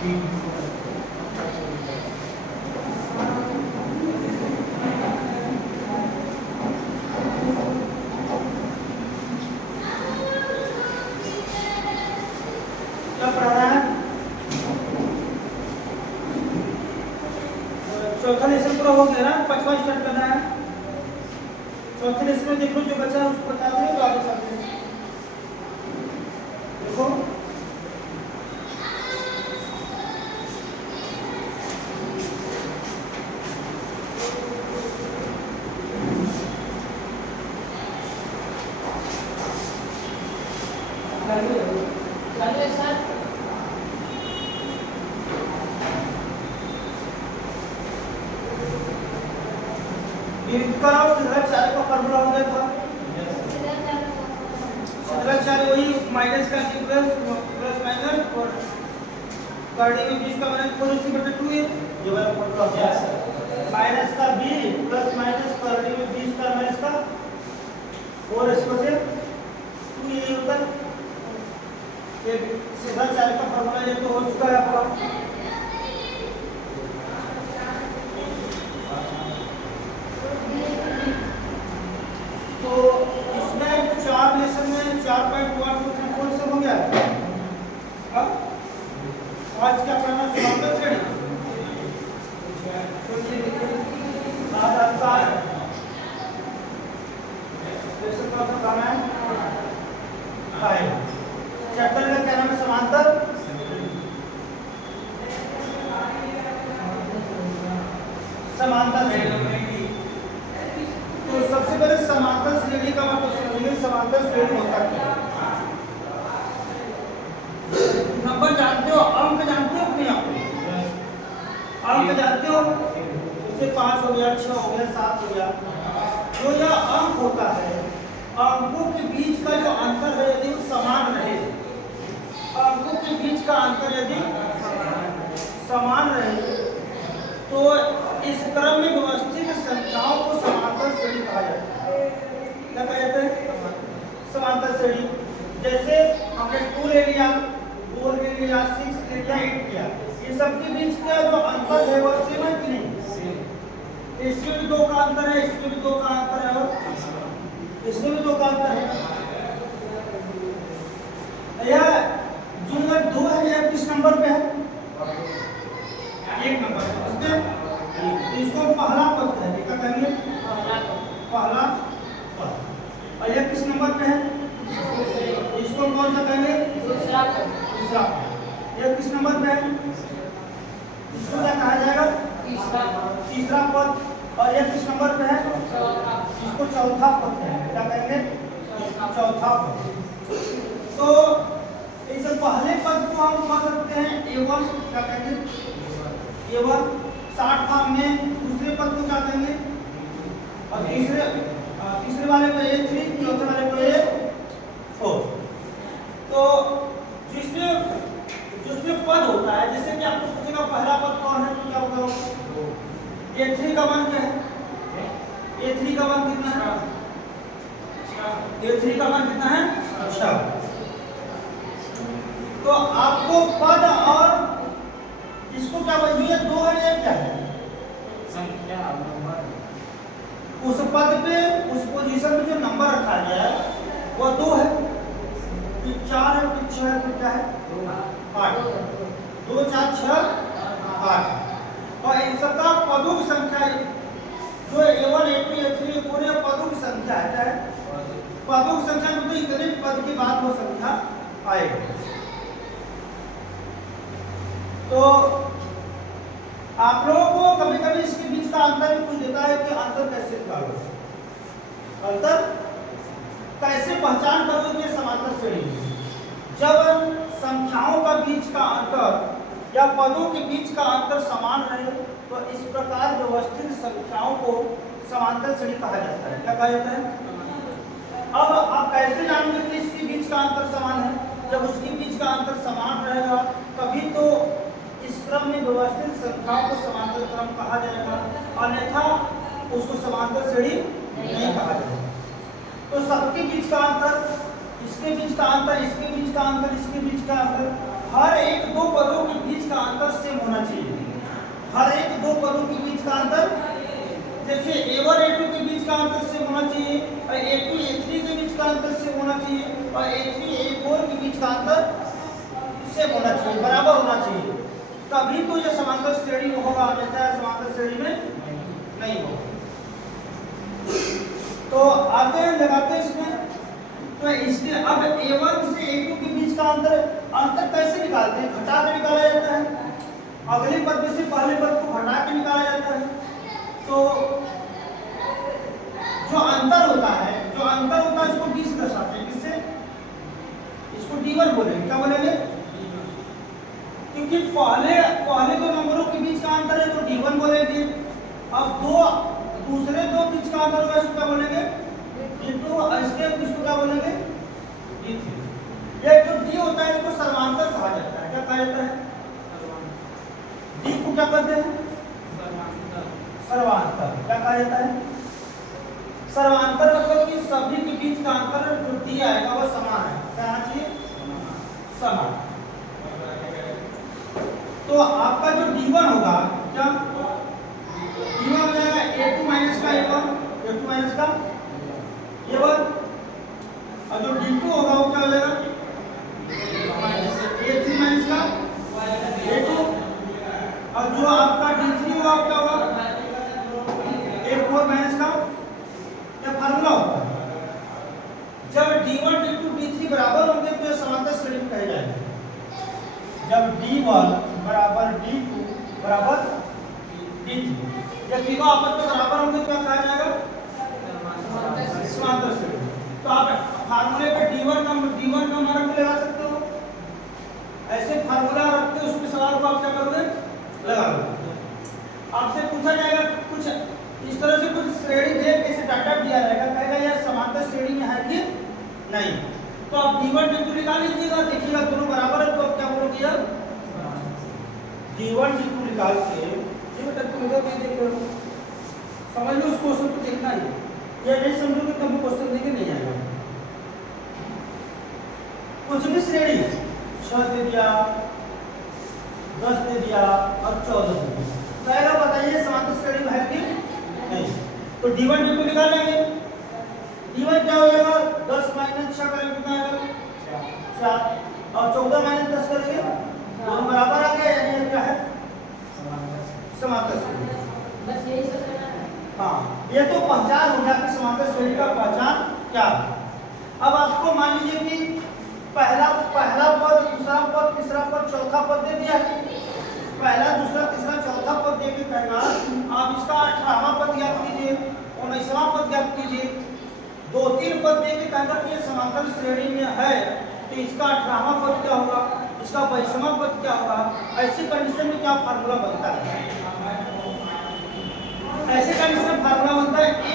क्या पढ़ा रहा है? चौथा लेसन पूरा हो गया ना, पांचवा स्टार्ट करना है। चौथे लेसन में देखो जो बचा है उसको बता दो, तो आगे चलते हैं। देखो सिद्धाचार्य का फॉर्मूला हो गया था। सिद्धाचार्य वही माइनस का प्लस माइनस और कर्णी में बीच का माइनस 4/2 है, ये वाला फॉर्मूला हो गया। माइनस का b प्लस माइनस कर्णी में बीच का माइनस का 4/2 ये होता है। ये सिद्धाचार्य का फॉर्मूला ये तो हो चुका है आपका। तो इसमें 4 लेसन में 4.123 सब हो गया। अब आज क्या पढ़ना है? समांतर श्रेणी। आज आपका लेसन कौन सा पढ़ना है? चैप्टर का क्या नाम है? समांतर श्रेणी। तो सबसे पहले समांतर श्रेणी का मतलब समझिए। समांतर श्रेणी होता है, नंबर जानते हो, अंक जानते हो कि नहीं? अंक जानते हो, जैसे 5 हो गया, 6 हो गया, 7 हो गया। जो यह अंक होता है, अंकों के बीच का जो अंतर है यदि वो समान रहे, अंकों के बीच का अंतर यदि समान रहे तो इस क्रम में व्यवस्थित संख्याओं को समांतर श्रेणी कहा जाता है। क्या कहा जाता है? समांतर श्रेणी। जैसे हमने 2 ले लिया, 4 ले लिया, 6 ले लिया, 8 लिया, ये सब के बीच का जो अंतर है वो सेम है कि नहीं? इसमें भी 2 का अंतर है, इसमें भी 2 का अंतर है और इसमें भी 2 का अंतर है। यह जो 2 है यह किस नंबर पे है? 1 नंबर है। इसको पहला पद है, क्या कहेंगे? पहला पद। और यह किस नंबर पे है? इसको कौन सा कहेंगे? दूसरा। यह किस नंबर पे है? इसको क्या कहा जाएगा? तीसरा पद। और यह किस नंबर पे है? इसको चौथा पद है, क्या कहेंगे? चौथा पद। तो इस पहले पद को हम कह सकते हैं A1, क्या कहेंगे? A1। 60 भाग में दूसरे पद को क्या कहेंगे? और तीसरे वाले को A3, चौथे वाले को A4। तो जिसमें पद होता है, जैसे कि आपको पूछेगा पहला पद कौन है, तो क्या होगा? A3 का मान क्या है? A3 का मान कितना है? A3 का मान कितना है? अच्छा, तो आपको पद और इसको क्या बोलिए? 2 है, ये क्या है? संख्या, नंबर। उस पद पे उस पोजीशन में जो नंबर रखा गया है वो 2 है। तो 4 है, तो 6 है, तो क्या है? 8। 2, 4, 6, 8। और इन सबका पदों की संख्या जो A1, A2, A3, A4 ये पदों की संख्या है। क्या है? पदों की संख्या में तो इतने पद की बात वो संख्या आएगी। तो आप लोगों को कभी-कभी इसके बीच का अंतर भी पूछ देता है कि अंतर कैसे निकालो, अंतर कैसे पहचान करोगे समांतर श्रेणी? जब संख्याओं का बीच का अंतर या पदों के बीच का अंतर समान रहे तो इस प्रकार व्यवस्थित संख्याओं को समांतर श्रेणी कहा जाता है। क्या कहा जाता है? अब आप कैसे जानोगे कि इसके बीच का अंतर समान है? जब उसके बीच का अंतर समान रहेगा तभी तो इस क्रम में व्यवस्थित संख्याओं को समांतर क्रम कहा जाएगा, अन्यथा उसको समांतर श्रेणी नहीं कहा जाएगा। तो सबके बीच का अंतर, इसके बीच का अंतर, इसके बीच का अंतर, इसके बीच का अंतर, हर एक 2 पदों के बीच का अंतर सेम होना चाहिए। हर एक दो पदों के बीच का अंतर, जैसे A1 A2 के बीच का अंतर सेम होना चाहिए और A2 A3 के बीच का अंतर सेम होना चाहिए और A3 A4 के बीच का अंतर सेम होना चाहिए, बराबर होना चाहिए, तभी तो ये समांतर श्रेणी में होगा, अन्यथा समांतर श्रेणी में नहीं होगा। तो आते हैं लगाते हैं इसमें। तो इसके अब A1 से A2 के बीच का अंतर कैसे निकालते हैं? घटा के निकाला जाता है। अगले पद में से पहले पद को घटा के निकाला जाता है। तो जो अंतर होता है इसको D से दर्शाते हैं। किससे? इसको D1 बोलेंगे। क्या बोलेंगे? क्योंकि पहले दो नंबरों के बीच का अंतर है तो D1 बोलेंगे। अब दूसरे दो बीच का अंतर होगा, इसको क्या बोलेंगे? D2। इसको क्या बोलेंगे? D3। ये जो D होता है इसको सर्वांतर कहा जाता है। क्या कहा जाता है? D को क्या कहते हैं? सर्वांतर। क्या कहा जाता है? सर्वांतर मतलब कि सभी के बीच का अंतर जो D आएगा वह समान है। क्या आना चाहिए? समान। तो आपका जो D1 होगा क्या D1 हो जाएगा A2 माइनस का A1, A2 माइनस का A1, और जो D2 होगा वो क्या हो जाएगा A3 माइनस का A2, और जो आपका D3 होगा क्या होगा A4 माइनस का। यह फार्मूला होता है। जब D1 D2 D3 बराबर होंगे तो यह समांतर श्रेणी कहे जाएंगे। जब D1 बराबर D2 बराबर D3, जब तीनों आपस में बराबर होंगे तो क्या कहा जाएगा? समांतर श्रेणी। तो आप फार्मूले पे D1 का मान रख के लगा सकते हो। ऐसे फार्मूला रख के उसके सवाल को आप क्या करोगे? लगा लोगे। आपसे पूछा जाएगा कुछ इस तरह से, कुछ श्रेणी दे के इसे डाटा दिया जाएगा, कहेगा यह समांतर श्रेणी में है कि नहीं। तो आप D1 D2 निकाल लीजिएगा, देखिएगा दोनों बराबर है तो आप क्या बोलोगे? D1 D2 निकाल के ये बेटा तुम इधर भी देख लो, समझ लो उस क्वेश्चन को देखना ही। ये नहीं समझोगे तो हम क्वेश्चन देके नहीं आएगा। कुछ भी श्रेणी 6 दे दिया, 10 दे दिया और 14 दे दिया, कहेगा बताइए समांतर श्रेणी में है कि नहीं। तो D1 D2 निकाल लेंगे। D1 क्या हो जाएगा? 10 माइनस 6 करेंगे कितना आएगा? 4, और 14 माइनस 10 करेंगे दोनों बराबर आ गए, यानी क्या है? समांतर श्रेणी। बस यही सब करना है। हाँ, ये तो पहचान हो गया कि समांतर श्रेणी का पहचान क्या है। अब आपको मान लीजिए कि पहला पद, दूसरा पद, तीसरा पद, चौथा पद दे दिया है। पहला, दूसरा, तीसरा, चौथा पद दे के कहना आप इसका 18वां पद ज्ञात कीजिए, 19वां पद ज्ञात कीजिए। 2-3 पद दे के कहना कि ये समांतर श्रेणी में है तो इसका 18वां पद क्या होगा, इसका 22वां पद क्या होगा। ऐसी कंडीशन में क्या फार्मूला बनता है? ऐसे कंडीशन में फार्मूला बनता है A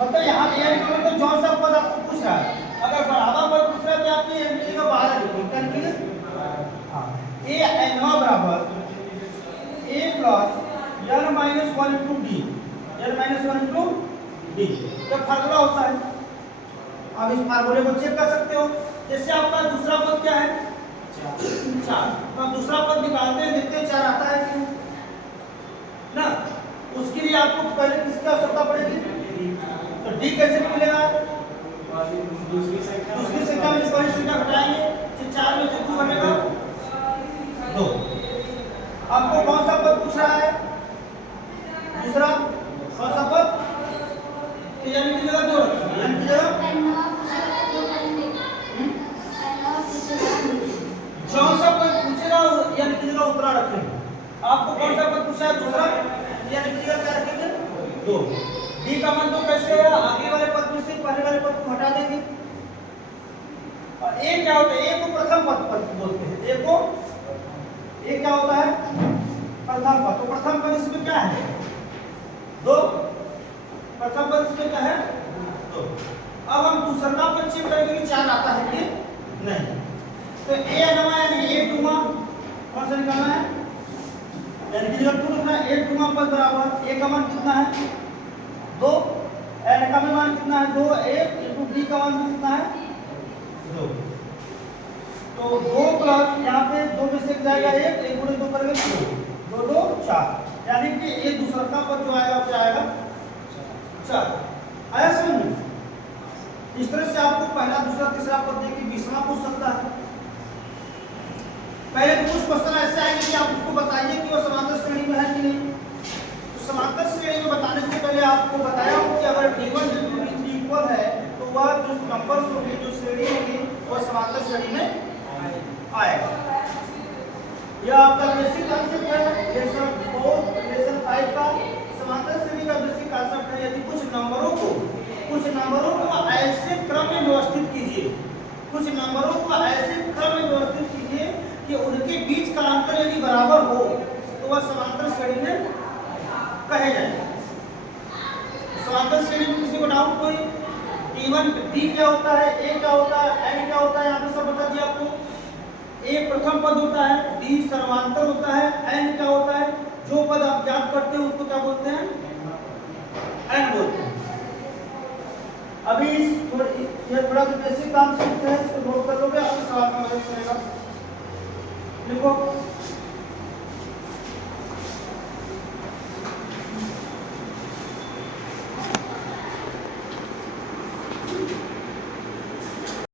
मतलब यहाँ मतलब जौन सा पद आपको पूछ रहा है, अगर बराबर पद पूछ रहा है तो आपकी n की जगह 12 लिखिए। क्या लिखिए? हाँ, A बराबर A plus n minus 1 into D, n minus 1 into D, ये फार्मूला होता है। आप इस फार्मूले को चेक कर सकते हो। जैसे आपका दूसरा पद क्या है? 4। तो आप दूसरा पद निकालते हैं, देखते हैं 4 आता है कि ना। उसके लिए आपको पहले किसकी आवश्यकता पड़ेगी? तो D कैसे मिलेगा? दूसरी संख्या में बड़ी संख्या घटाएंगे तो 4 में से 2 बनेगा 2। आपको कौन सा पद पूछ रहा है? दूसरा कौन सा पद? यानी की जगह 2 रखिए, यानी की जगह कौन सा पद पूछेगा यानी की जगह उत्तरा रखेंगे। आपको कौन सा पद पूछा है? दूसरा, यानी की जगह क्या रखेंगे? 2। D का मान तो कैसे होगा? आगे वाले पद में से पहले वाले पद को हटा देंगे। और A क्या होता है? A को प्रथम पद बोलते हैं। A क्या होता है? प्रथम पद। तो प्रथम पद इसमें क्या है? 2। प्रथम पद इसमें क्या है? 2। अब हम दूसरा पद चेक करेंगे कि 4 आता है कि नहीं। तो A नवा यानी A2 कौन सा निकालना है? यानी कि जब 2 लिखना है, A2 पद बराबर A का मान कितना है? 2। n का मान कितना है? 2। A इंटू D का मान कितना है? 2। तो 2 प्लस यहाँ पे 2 एक जाएगा 1, 1 गुणे 2 करेंगे 2, 2 2 4, यानी कि ये दूसरा का पद जो आएगा क्या आएगा 4। आया समझ में? इस तरह से आपको पहला दूसरा तीसरा पद देके 20वां पूछ सकता है। पहले कुछ क्वेश्चन ऐसे आएंगे कि आप उसको बताइए कि वो समांतर श्रेणी में है कि नहीं। तो समांतर श्रेणी में बताने से पहले आपको बताया हूं कि अगर D1 D2 D3 इक्वल है तो वह जो नंबर्स होंगे जो श्रेणी होगी वह समांतर श्रेणी में आएगा। यह आपका बेसिक कांसेप्ट है लेसन 4 लेसन 5 का समांतर श्रेणी का बेसिक कांसेप्ट है। यदि कुछ नंबरों को ऐसे क्रम में व्यवस्थित कीजिए, कुछ नंबरों को ऐसे क्रम में व्यवस्थित कीजिए कि उनके बीच का अंतर यदि बराबर हो तो वह समांतर श्रेणी में कहे जाएंगे। समांतर श्रेणी में किसी को डाउट कोई? D1 D क्या होता है, A क्या होता है, N क्या होता है, यहाँ पे सब बता दिया आपको। A प्रथम पद होता है, D सर्वांतर होता है, N क्या होता है, जो पद आप याद करते हो उसको क्या बोलते हैं, N बोलते हैं। अभी ये थोड़ा बेसिक काम सीखते हैं, इसको नोट कर लोगे, आपको सवाल में मदद करेगा। देखो